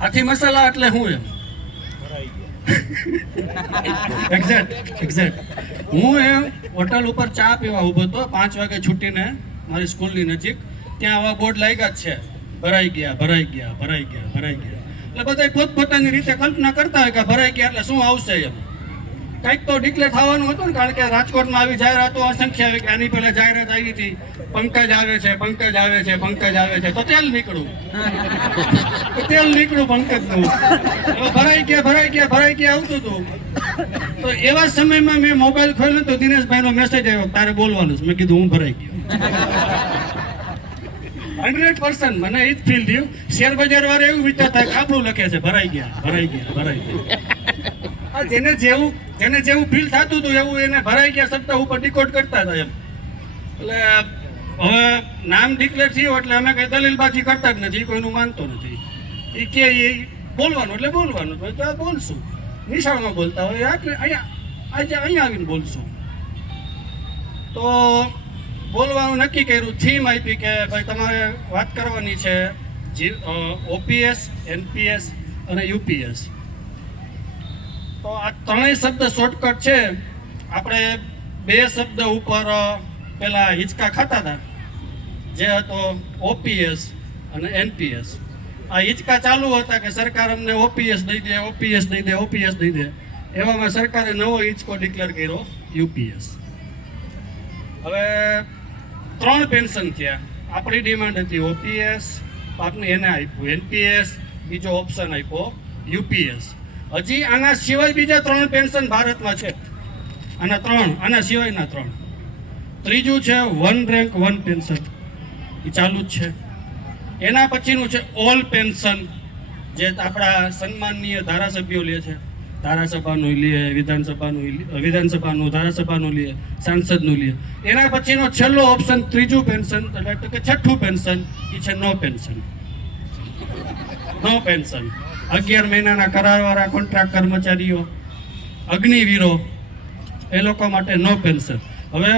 હાથી મસાલા એટલે શું એમ? એક્ઝેક્ટ હું એમ હોટલ ઉપર ચા પીવા ઊભો હતો 5 વાગે છૂટીને મારી સ્કૂલની નજીક. ત્યાં આવા બોર્ડ લાગ્યા જ છે, ભરાઈ ગયા ભરાઈ ગયા ભરાઈ ગયા ભરાઈ ગયા. એટલે બધા પોતપોતાની રીતે કલ્પના કરતા હોય કે ભરાઈ ગયા એટલે શું આવશે એમ. કંઈક તો ડિક્લેર થવાનું હતું ને, કારણ કે રાજકોટમાં આવી જાહેરાતો અસંખ્ય આવી કે આની પહેલા જાહેરાત આવી હતી, પંકજ આવે છે પંકજ આવે છે પંકજ આવે છે, તો તેલ નીકળું પંકજનું. ભરાઈ ગયા ભરાઈ ગયા ભરાઈ ગયા આવતું હતું. તો એવા સમયમાં મેં મોબાઈલ ખોલ્યો તો દિનેશભાઈનો મેસેજ આવ્યો, તારે બોલવાનું છે. મેં કીધું હું ભરાઈ ગયો. 100% મને એ જ ફીલ થયું. શેર બજાર વાળા એવું વિચારતા આપણું લખે છે ભરાઈ ગયા ભરાઈ ગયા ભરાઈ ગયા. જેને જેવું ફીલ થતું હતું એવું એને ભરાઈ ગયા શબ્દ ઉપર ડિકોડ કરતા હતા એમ. એટલે હવે નામ ડિક્લેર થયું એટલે અમે કઈ દલીલબાજી કરતા જ નથી, કોઈનું માનતો નથી. એ કે બોલવાનું એટલે બોલવાનું, તો બોલશું. નિશાળમાં બોલતા હોય એટલે અહીંયા આવીને બોલશું. તો બોલવાનું નક્કી કર્યું, થીમ આપી કે ભાઈ તમારે વાત કરવાની છે ઓપીએસ, એનપીએસ અને યુપીએસ. તો આ ત્રણેય શબ્દ શોર્ટકટ છે. આપણે 2 શબ્દ ઉપર પેલા હિંચકા ખાતા હતા, જે હતો ઓપીએસ અને એનપીએસ. આ હિંચકા ચાલુ હતા કે સરકાર અમને ઓપીએસ દઈ દે, ઓપીએસ દઈ દે, ઓપીએસ દઈ દે. એવામાં સરકારે નવો હિંચકો ડિક્લેર કર્યો, યુપીએસ. હવે 3 પેન્શન થયા. આપણી ડિમાન્ડ હતી ઓપીએસ, આપને એને આપ્યું એનપીએસ, બીજો ઓપ્શન આપ્યો યુપીએસ. હજી આના સિવાય બીજા 3 પેન્શન ભારતમાં છે. આના સિવાયના 3. ત્રીજું છે 1 રેન્ક 1 પેન્શન, એ ચાલુ જ છે. એના પછીનું છે ઓલ પેન્શન, જે આપણા સન્માનનીય ધારાસભ્યો લે છે. ધારાસભાનું લે, વિધાનસભાનું ધારાસભાનું લે, સાંસદનું લે. એના પછીનો છેલ્લો ઓપ્શન ત્રીજું પેન્શન, એટલે કે છઠ્ઠું પેન્શન, એ છે નો પેન્શન. 11 મહિનાના કરારવાળા કોન્ટ્રાક્ટ કર્મચારીઓ, અગ્નિવીરો, એ લોકો માટે નો પેન્શન. હવે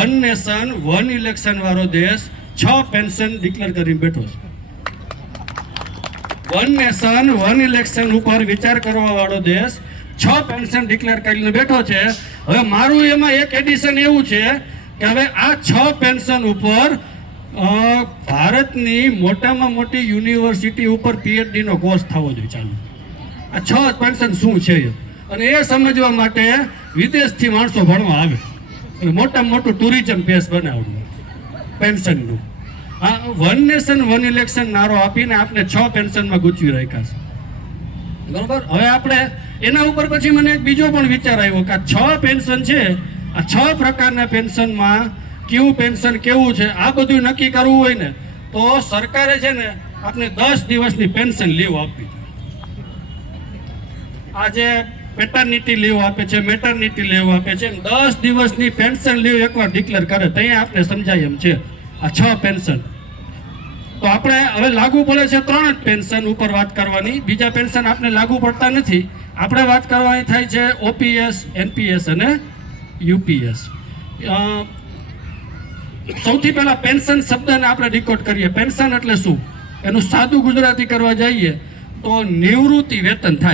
1 નેશન 1 ઇલેક્શન વાળો દેશ 6 પેન્શન ડિક્લેર કરીને બેઠો છે. 1 નેશન 1 ઇલેક્શન ઉપર વિચાર કરવા વાળો દેશ 6 પેન્શન ડિક્લેર કરીને બેઠો છે. હવે મારું એમાં એક એડિશન એવું છે કે હવે આ 6 પેન્શન ઉપર ભારતની મોટામાં મોટી યુનિવર્સિટી ઉપર પીએચડી નો કોર્સ થવો જોઈએ ચાલુ. આ 6 પેન્શન શું છે અને એ સમજવા માટે વિદેશથી માણસો ભણવા આવે. મોટામાં મોટું ટુરિઝમ બેઝ બનાવવું પેન્શનનું. આ 1 નેશન 1 ઇલેક્શન નારો આપીને આપણે 6 પેન્શનમાં ગૂંચવી રાખ્યા છે. બરોબર. હવે આપણે એના ઉપર પછી મને એક બીજો પણ વિચાર આવ્યો કે આ 6 પેન્શન છે, આ 6 પ્રકારના પેન્શનમાં કેવું પેન્શન કેવું છે આ બધું નક્કી કરવું હોય ને તો સરકારે છે ને આપણે 10 દિવસની પેન્શન લીવ આપવી જોઈએ. આજે પેટર્નિટી લીવ આપે છે, મેટર્નિટી લીવ આપે છે, 10 દિવસની પેન્શન લીવ એકવાર ડિક્લેર કરે ત્યાં આપણે સમજાય એમ છે. આ 6 પેન્શન તો આપણે હવે લાગુ પડે છે 3 જ પેન્શન ઉપર વાત કરવાની, બીજા પેન્શન આપણે લાગુ પડતા નથી. આપણે વાત કરવાની થાય છે ઓપીએસ, એનપીએસ અને યુપીએસ. સૌથી પહેલા પેન્શન શબ્દને આપણે ડિકોડ કરીએ. પેન્શન એટલે શું? એનું સાદું ગુજરાતી કરવા જઈએ તો નિવૃત્તિ વેતન થાય.